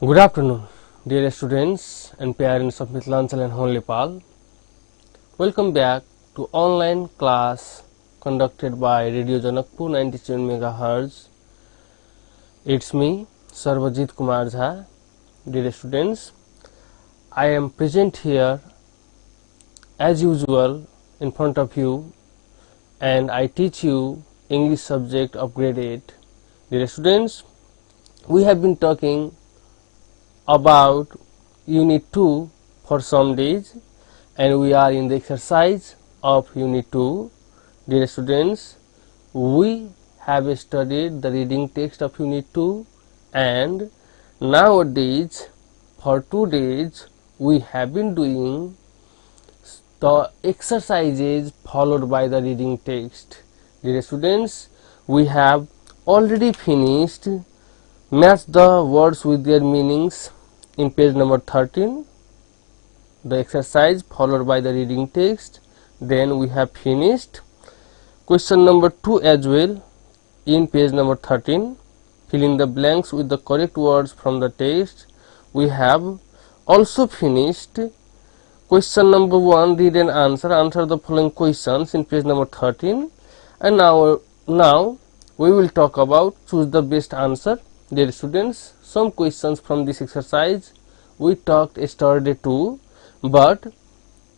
Good afternoon, dear students and parents of Mithilanchal and Nepal. Welcome back to online class conducted by Radio Janakp 97 MHz. It's me, Sarvajit Kumar Jha. Dear students, I am present here as usual in front of you, and I teach you English subject of grade 8. Dear students, we have been talking about unit 2 for some days, and we are in the exercise of unit 2. Dear students, we have studied the reading text of unit 2, and nowadays for 2 days we have been doing the exercises followed by the reading text. Dear students, we have already finished match the words with their meanings in page number 13, the exercise followed by the reading text. Then we have finished question number 2 as well in page number 13, fill in the blanks with the correct words from the text. We have also finished question number 1, read and answer the following questions in page number 13, and now we will talk about choose the best answer. Dear students, some questions from this exercise we talked yesterday too, but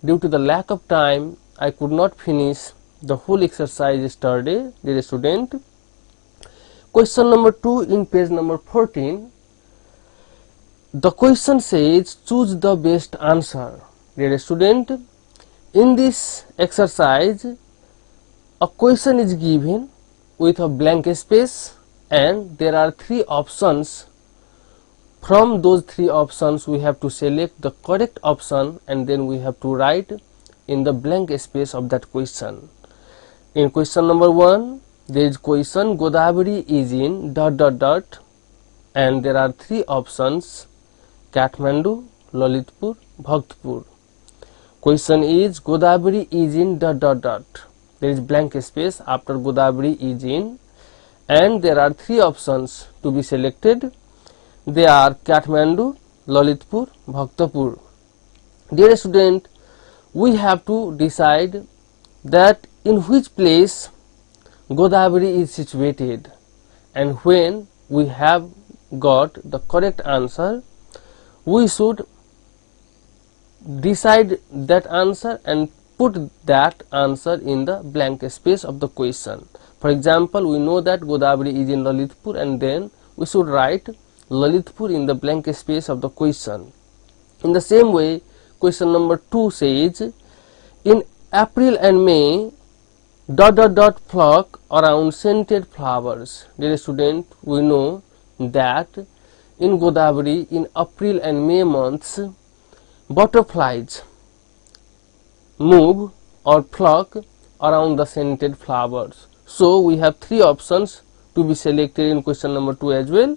due to the lack of time I could not finish the whole exercise yesterday. Dear student, question number 2 in page number 14, the question says choose the best answer. Dear student, in this exercise a question is given with a blank space, and there are 3 options. From those 3 options we have to select the correct option, and then we have to write in the blank space of that question. In question number 1, there is question Godavari is in ... and there are 3 options: Kathmandu, Lalitpur, Bhaktapur. Question is Godavari is in ... there is blank space after Godavari is in, and there are 3 options to be selected. They are Kathmandu, Lalitpur, Bhaktapur. Dear student, we have to decide that in which place Godavari is situated, and when we have got the correct answer, we should decide that answer and put that answer in the blank space of the question. For example, we know that Godavari is in Lalitpur, and then we should write Lalitpur in the blank space of the question. In the same way, question number 2 says in April and May ... flock around scented flowers. Dear student, we know that in Godavari in April and May months butterflies move or flock around the scented flowers. So we have 3 options to be selected in question number 2 as well.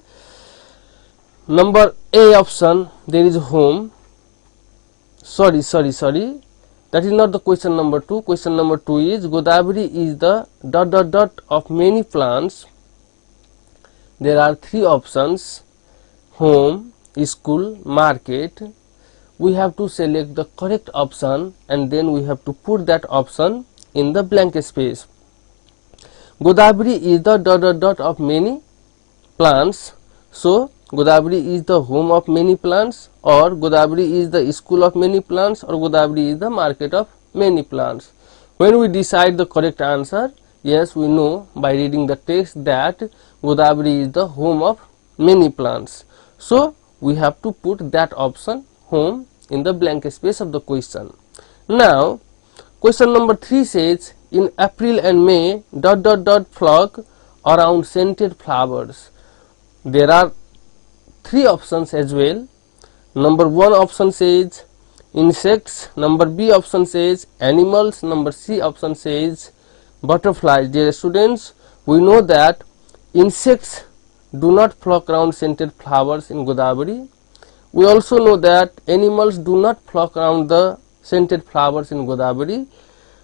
Number A option, there is home. Sorry, that is not the question number 2. Question number 2 is Godavari is the ... of many plants. There are 3 options: home, school, market. We have to select the correct option, and then we have to put that option in the blank space. Godavari is the ... of many plants. So Godavari is the home of many plants, or Godavari is the school of many plants, or Godavari is the market of many plants. When we decide the correct answer, yes, we know by reading the text that Godavari is the home of many plants. So we have to put that option, home, in the blank space of the question. Now question number 3 says in April and May ... flock around scented flowers. There are 3 options as well. Number 1 option says insects, number B option says animals, number C option says butterflies. Dear students, we know that insects do not flock around scented flowers in Godavari. We also know that animals do not flock around the scented flowers in Godavari.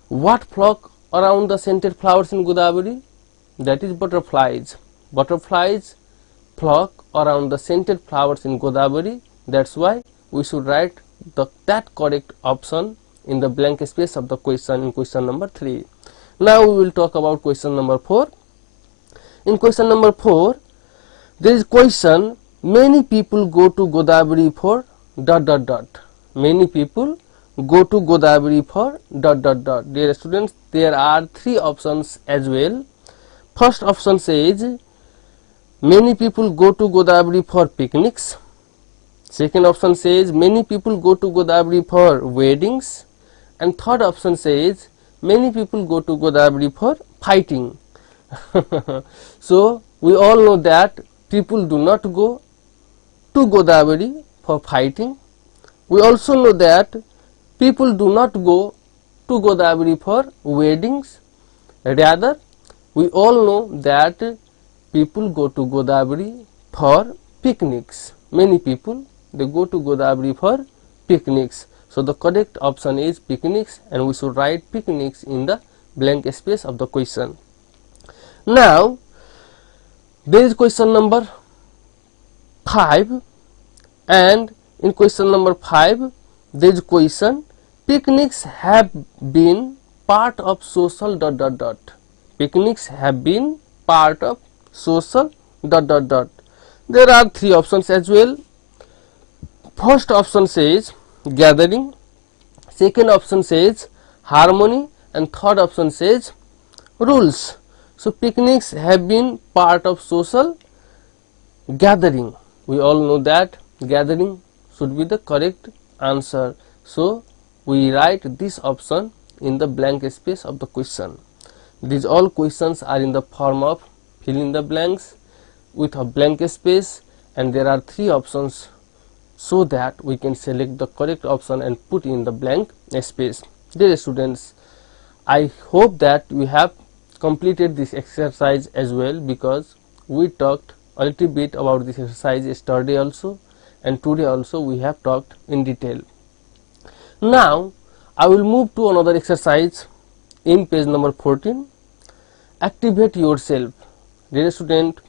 What flock around the scented flowers in Godavari? That is butterflies. Butterflies flock around the scented flowers in Godavari. That's why we should write that correct option in the blank space of the question in question number 3. Now we will talk about question number 4. In question number 4, there is question, many people go to Godavari for ... Many people go to Godavari for ... Dear students, there are 3 options as well. First option says, many people go to Godavari for picnics. Second option says, many people go to Godavari for weddings. And third option says, many people go to Godavari for fighting. So we all know that people do not go to Godavari for fighting. We also know that people do not go to Godavari for weddings. Rather, we all know that people go to Godavari for picnics. Many people, they go to Godavari for picnics. So the correct option is picnics, and we should write picnics in the blank space of the question. Now, there is question number 5, and in question number 5, there is question, picnics have been part of social ... Picnics have been part of social ... There are 3 options as well. First option says gathering, second option says harmony, and third option says rules. So picnics have been part of social gathering. We all know that gathering should be the correct answer. So we write this option in the blank space of the question. These all questions are in the form of fill in the blanks with a blank space, and there are 3 options, so that we can select the correct option and put in the blank space. Dear students, I hope that we have completed this exercise as well, because we talked a little bit about this exercise yesterday also, and today also we have talked in detail. Now I will move to another exercise in page number 14. Activate yourself. Dear student,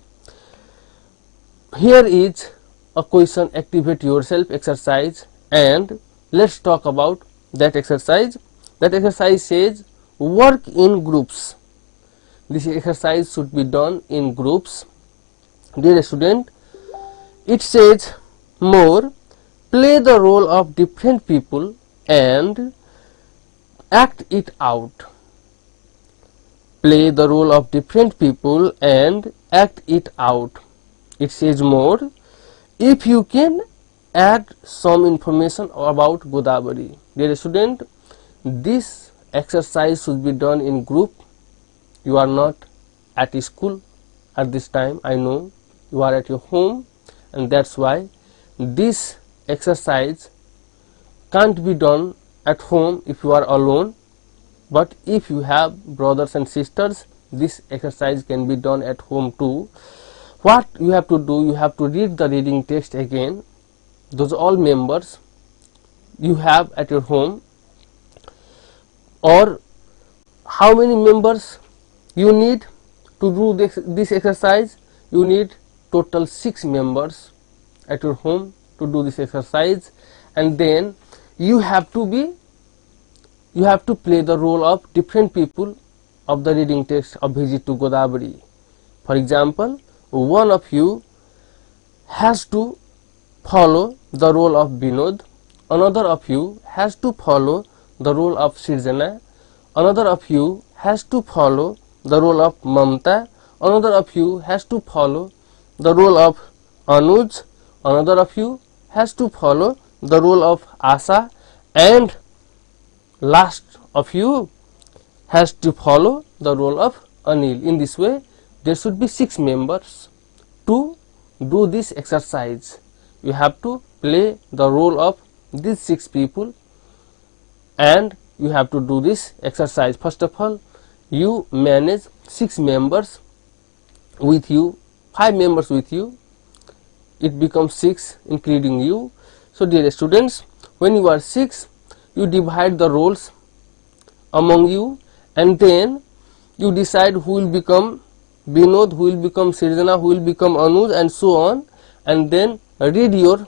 here is a question, activate yourself exercise, and let's talk about that exercise. That exercise says work in groups. This exercise should be done in groups. Dear student, it says more, play the role of different people and act it out. Play the role of different people and act it out. It says more, if you can add some information about Godavari. Dear student, this exercise should be done in group. You are not at school at this time. I know you are at your home, and that's why this exercise can't be done at home if you are alone. But if you have brothers and sisters, this exercise can be done at home too. What you have to do, you have to read the reading text again. Those all members you have at your home, or how many members you need to do this exercise. You need total 6 members at your home to do this exercise, and then you have to play the role of different people of the reading text of Visit to Godavari. For example, one of you has to follow the role of Binod, another of you has to follow the role of Sirjana, another of you has to follow the role of Mamta, another of you has to follow the role of Anuj, another of you has to follow the role of Asa, and last of you has to follow the role of Anil. In this way, there should be 6 members to do this exercise. You have to play the role of these 6 people, and you have to do this exercise. First of all, you manage 6 members with you, 5 members with you, it becomes 6 including you. So dear students, when you are 6, you divide the roles among you, and then you decide who will become Binod, who will become Sirjana, who will become Anuj, and so on. and then read your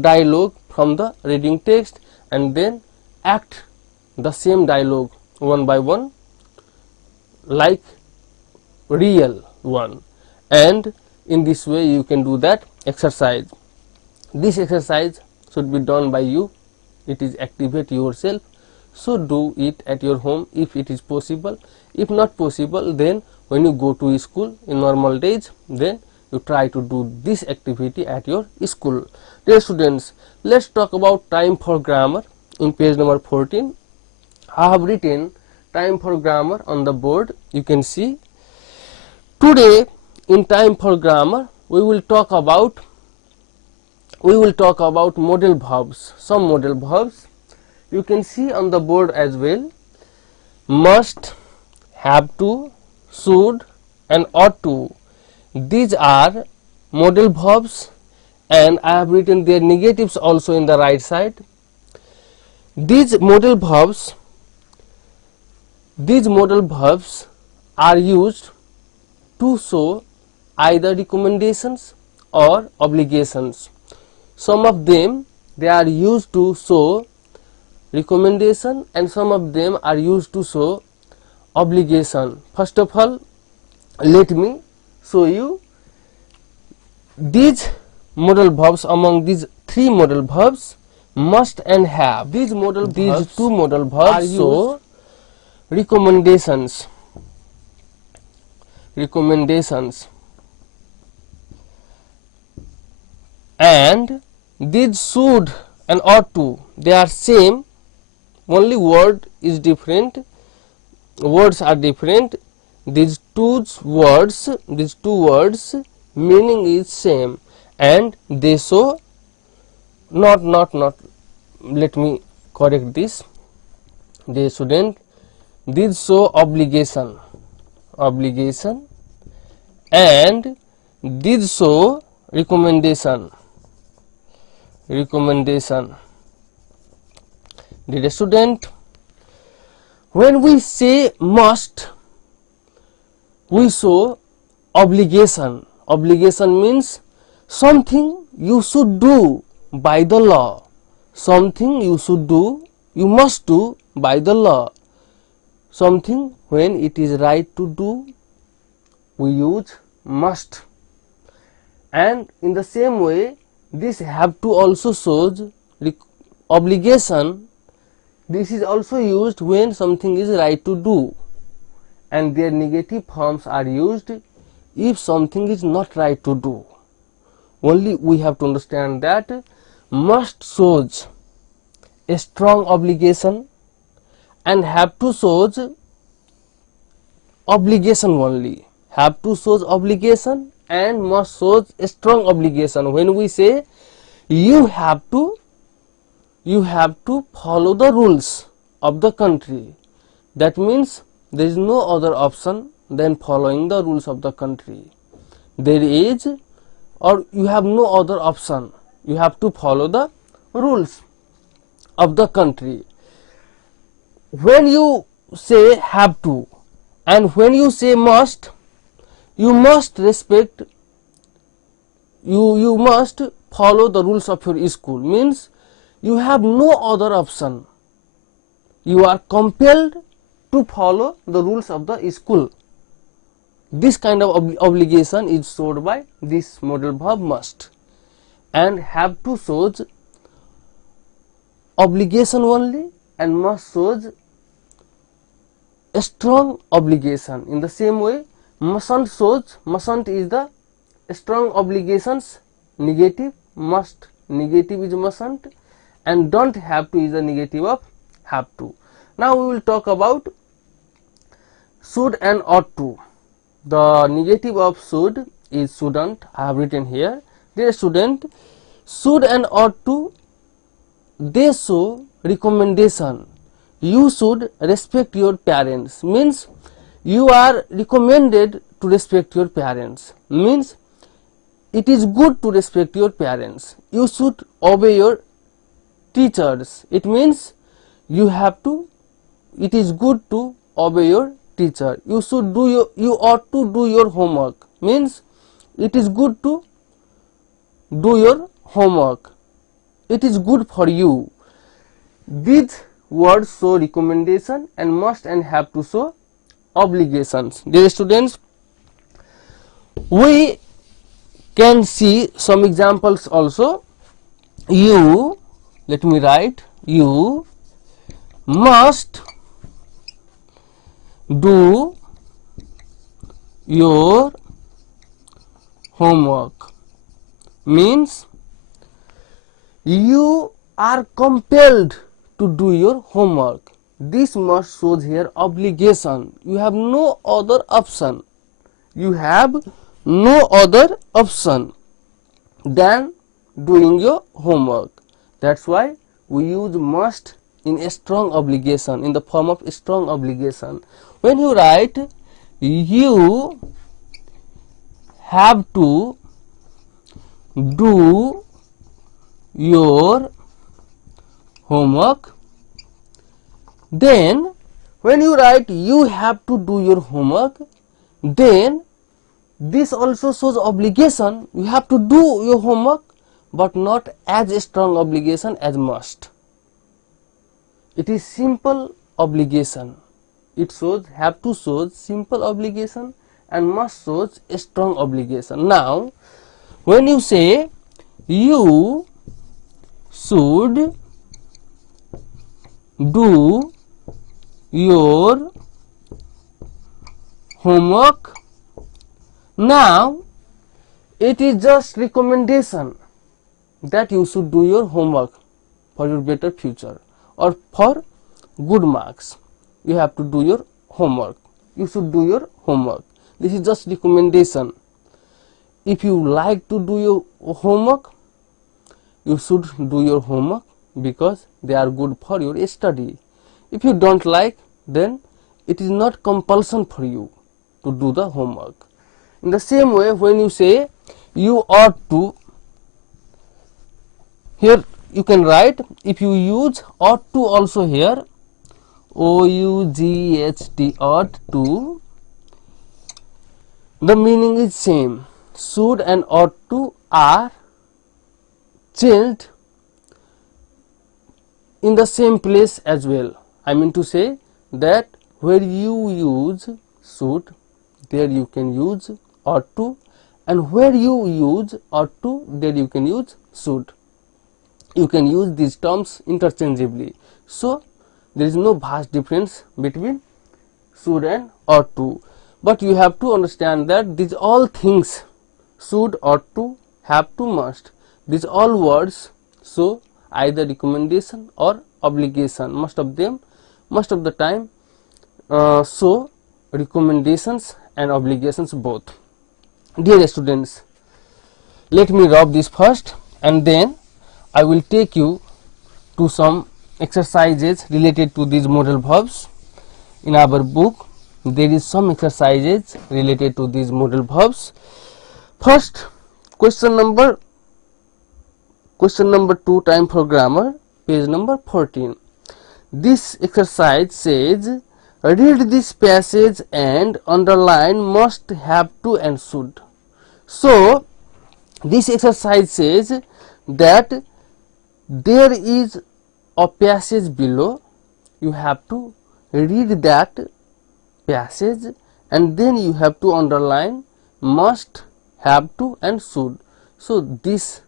dialogue from the reading text, and then act the same dialogue one by one like real one, and in this way you can do that exercise. This exercise should be done by you. It is activate yourself, so do it at your home if it is possible. If not possible, then when you go to school in normal days, then you try to do this activity at your school. Dear students, let's talk about time for grammar. In page number 14, I have written time for grammar on the board. You can see. Today in time for grammar we will talk about modal verbs. Some modal verbs you can see on the board as well. Must, have to, should and ought to. These are modal verbs, and I have written their negatives also in the right side. These modal verbs are used to show either recommendations or obligations. Some of them they are used to show recommendation, and some of them are used to show obligation. First of all, let me show you these modal verbs. Among these three modal verbs, must and have, these two modal verbs show recommendations, and these should and ought to, they are same, only words are different. These two words meaning is same, and they show not let me correct this, they shouldn't. These show obligation, and these show recommendation. Dear student, when we say must, we show obligation. Obligation means something you should do by the law. Something you must do by the law. Something when it is right to do, we use must. And in the same way, this have to also shows obligation. This is also used when something is right to do, and their negative forms are used if something is not right to do. Only we have to understand that must shows a strong obligation, and have to shows obligation only. Have to shows obligation, and must shows a strong obligation. When we say you have to follow the rules of the country, that means there is no other option than following the rules of the country. There is, or you have no other option, you have to follow the rules of the country. When you say have to, and when you say must, you must respect, you must follow the rules of your school, means you have no other option. You are compelled to follow the rules of the school. This kind of obligation is showed by this modal verb must, and have to shows obligation only, and must shows a strong obligation. In the same way, mustn't is the strong obligations negative, must negative is mustn't, and don't have to is the negative of have to. Now we will talk about should and ought to. The negative of should is shouldn't. I have written here. Dear student, should and ought to, they show recommendation. You should respect your parents, means you are recommended to respect your parents, means it is good to respect your parents. You should obey your teachers. It means you have to, it is good to obey your teacher. You ought to do your homework, means it is good to do your homework. It is good for you. These words show recommendation and must and have to show obligations. Dear students, we can see some examples also. You, let me write, you must do your homework means you are compelled to do your homework. This must shows here obligation. You have no other option. You have no other option than doing your homework. That's why we use must in a strong obligation, in the form of a strong obligation. When you write you have to do your homework, then when you write you have to do your homework, then this also shows obligation. You have to do your homework, but not as a strong obligation as must. It is simple obligation. It shows, have to shows simple obligation and must shows a strong obligation. Now when you say you should do your homework, now it is just recommendation that you should do your homework for your better future or for good marks. You have to do your homework. You should do your homework. This is just recommendation. If you like to do your homework, you should do your homework because they are good for your study. If you don't like, then it is not compulsion for you to do the homework. In the same way, when you say you ought to, here you can write, if you use ought to also here, O-U-G-H-T, ought to, the meaning is same. Should and ought to are changed in the same place as well. I mean to say that where you use should, there you can use ought to, and where you use ought to, there you can use should. You can use these terms interchangeably. So there is no vast difference between should and ought to. But you have to understand that these all things, should, ought to, have to, must, these all words show either recommendation or obligation. Most of the time show recommendations and obligations both. Dear students, let me rub this first and then I will take you to some exercises related to these modal verbs. In our book there is some exercises related to these modal verbs. First, question number 2, time for grammar, page number 14. This exercise says read this passage and underline must, have to and should. So this exercise says that there is a passage below, you have to read that passage and then you have to underline must, have to and should. So this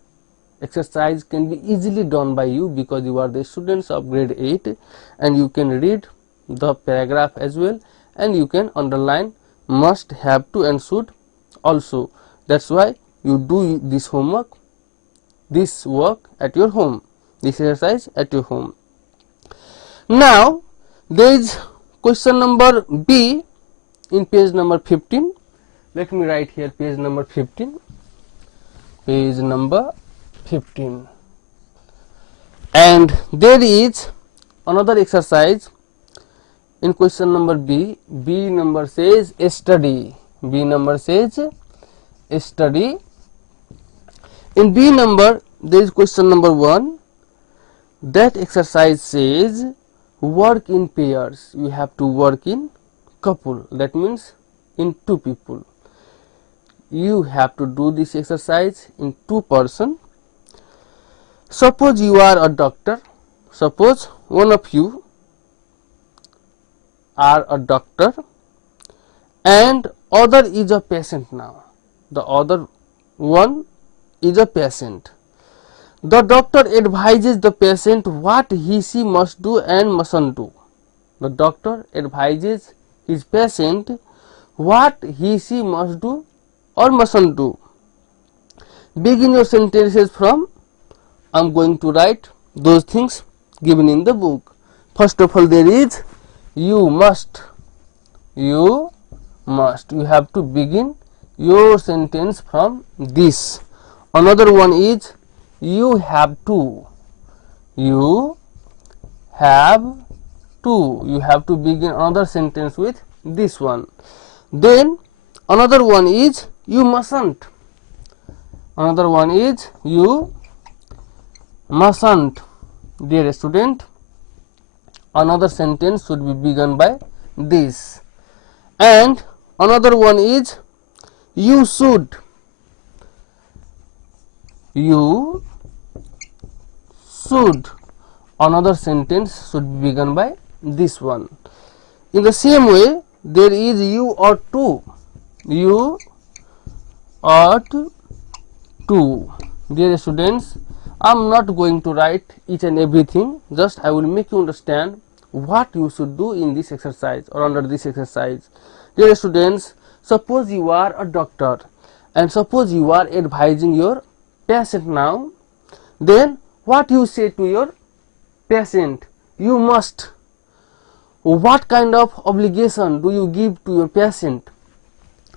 exercise can be easily done by you because you are the students of grade 8 and you can read the paragraph as well and you can underline must, have to and should also. That's why you do this homework, this work at your home, this exercise at your home. Now there is question number B in page number 15. Let me write here page number 15. Page number 15. And there is another exercise in question number B. B number says study. B number says study. In B number there is question number 1. That exercise says work in pairs. You have to work in couple. That means in two people. you have to do this exercise in two person. Suppose you are a doctor. Suppose one of you are a doctor and other is a patient now. The other one is a patient. The doctor advises the patient what he she must do and mustn't do. The doctor advises his patient what he she must do or mustn't do. Begin your sentences from I am going to write those things given in the book. First of all, there is you must. You must. You have to begin your sentence from this. Another one is you have to. You have to. You have to begin another sentence with this one. Then another one is you mustn't. Another one is you mustn't. Dear student, another sentence should be begun by this. And another one is you should. You should. Another sentence should be begun by this one. In the same way, there is you ought to. You ought to. Dear students, I am not going to write each and everything, just I will make you understand what you should do in this exercise or under this exercise. Dear students, suppose you are a doctor and suppose you are advising your patient now, then what you say to your patient? You must. What kind of obligation do you give to your patient?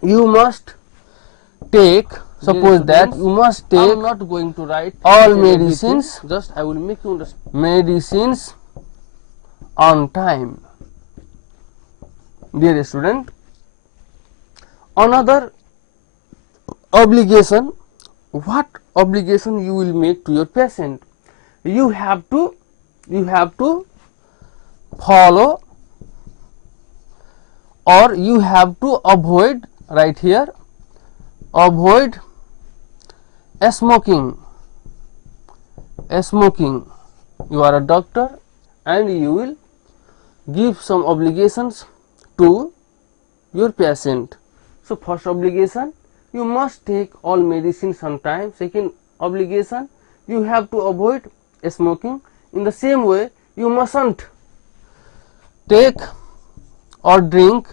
You must take. Suppose that you must take. I am not going to write all medicines. Just I will make you understand. Medicines on time. Dear student, another obligation. What obligation you will make to your patient? You have to follow or you have to avoid, right here, avoid smoking. Smoking. You are a doctor and you will give some obligations to your patient. So first obligation, you must take all medicines on time. Second obligation, you have to avoid smoking. In the same way, you mustn't take or drink,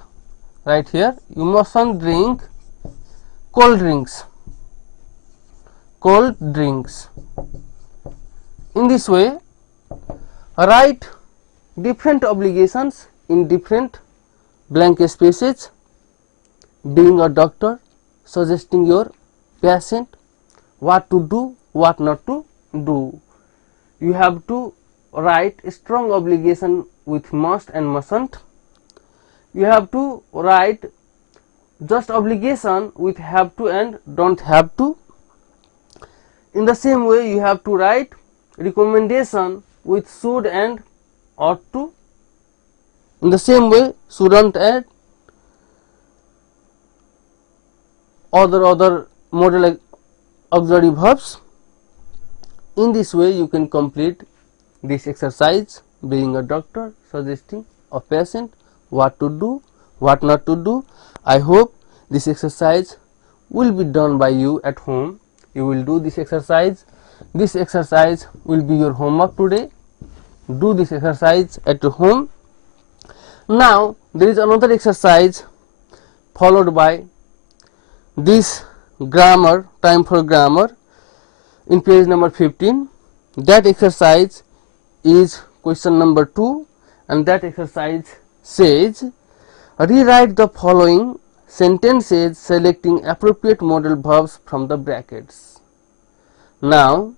right here, you mustn't drink cold drinks. Cold drinks. In this way, write different obligations in different blank spaces. Being a doctor, suggesting your patient what to do, what not to do. You have to write a strong obligation with must and mustn't. You have to write just obligation with have to and don't have to. In the same way, you have to write recommendation with should and ought to. In the same way, shouldn't and other modal auxiliary verbs. In this way, you can complete this exercise, being a doctor, suggesting a patient what to do, what not to do. I hope this exercise will be done by you at home. You will do this exercise. This exercise will be your homework today. Do this exercise at home. Now, there is another exercise followed by this grammar, time for grammar, in page number 15. That exercise is question number 2, and that exercise says rewrite the following sentences selecting appropriate modal verbs from the brackets. Now,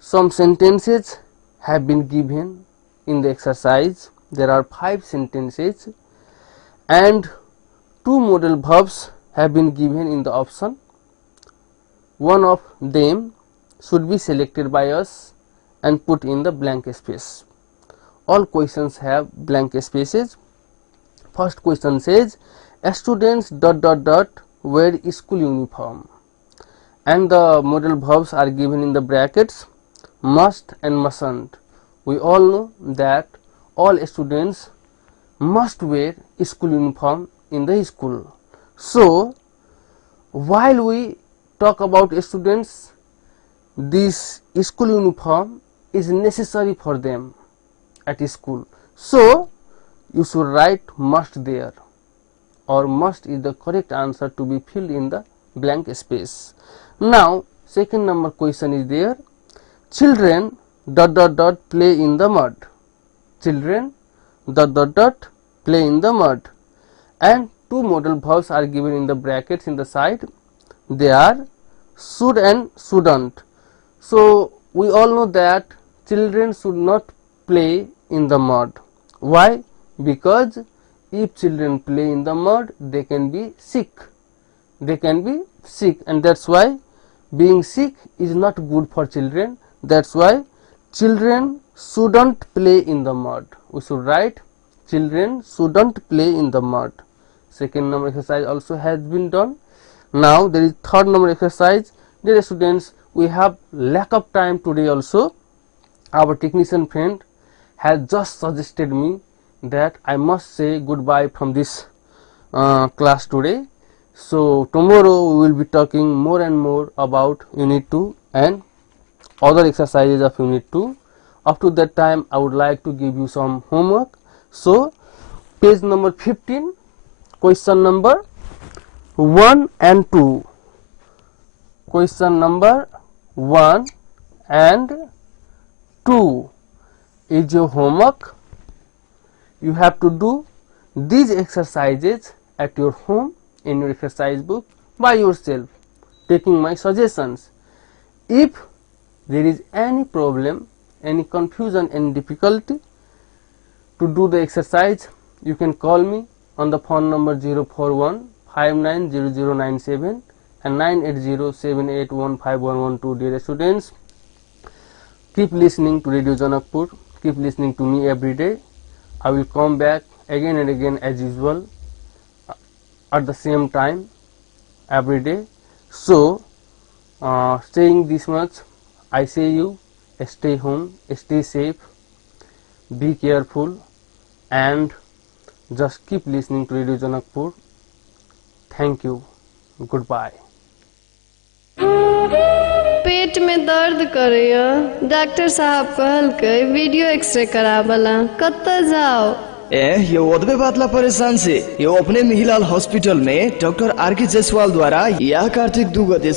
some sentences have been given in the exercise. There are 5 sentences and 2 modal verbs have been given in the option. One of them should be selected by us and put in the blank space. All questions have blank spaces. First question says students ... wear school uniform. And the modal verbs are given in the brackets, must and mustn't. We all know that all students must wear school uniform in the school. So while we talk about students, this school uniform is necessary for them at school. So you should write must there, or must is the correct answer to be filled in the blank space. Now second number question is there, children ... play in the mud. Children ... play in the mud. And two modal verbs are given in the brackets in the side. They are should and shouldn't. So we all know that children should not play in the mud. Why? Because if children play in the mud, they can be sick. They can be sick, and that's why being sick is not good for children. That's why children shouldn't play in the mud. We should write children shouldn't play in the mud. Second number exercise also has been done. Now there is third number exercise. Dear students, we have lack of time today also. Our technician friend has just suggested me that I must say goodbye from this class today. So tomorrow we will be talking more and more about unit 2 and other exercises of unit 2. Up to that time I would like to give you some homework. So page number 15, question number 1 and 2. Question number 1 and 2 is your homework. You have to do these exercises at your home in your exercise book by yourself, taking my suggestions. If there is any problem, any confusion, any difficulty to do the exercise, you can call me on the phone number 041 590097 and 98078151112. Dear students, keep listening to Radio Janakpur, keep listening to me every day. I will come back again and again as usual at the same time every day. So saying this much, I say you stay home, stay safe, be careful, and just keep listening to Radio Janakpur. Thank you. Goodbye. पेट में दर्द करैया, doctor साहब कहलकै video x-ray कराबला, कत्ता जाओ? यो ओदबे बातला परेशान से यो अपने मिहिलाल हॉस्पिटल में डॉक्टर आर के जायसवाल द्वारा यह कार्तिक 2 गते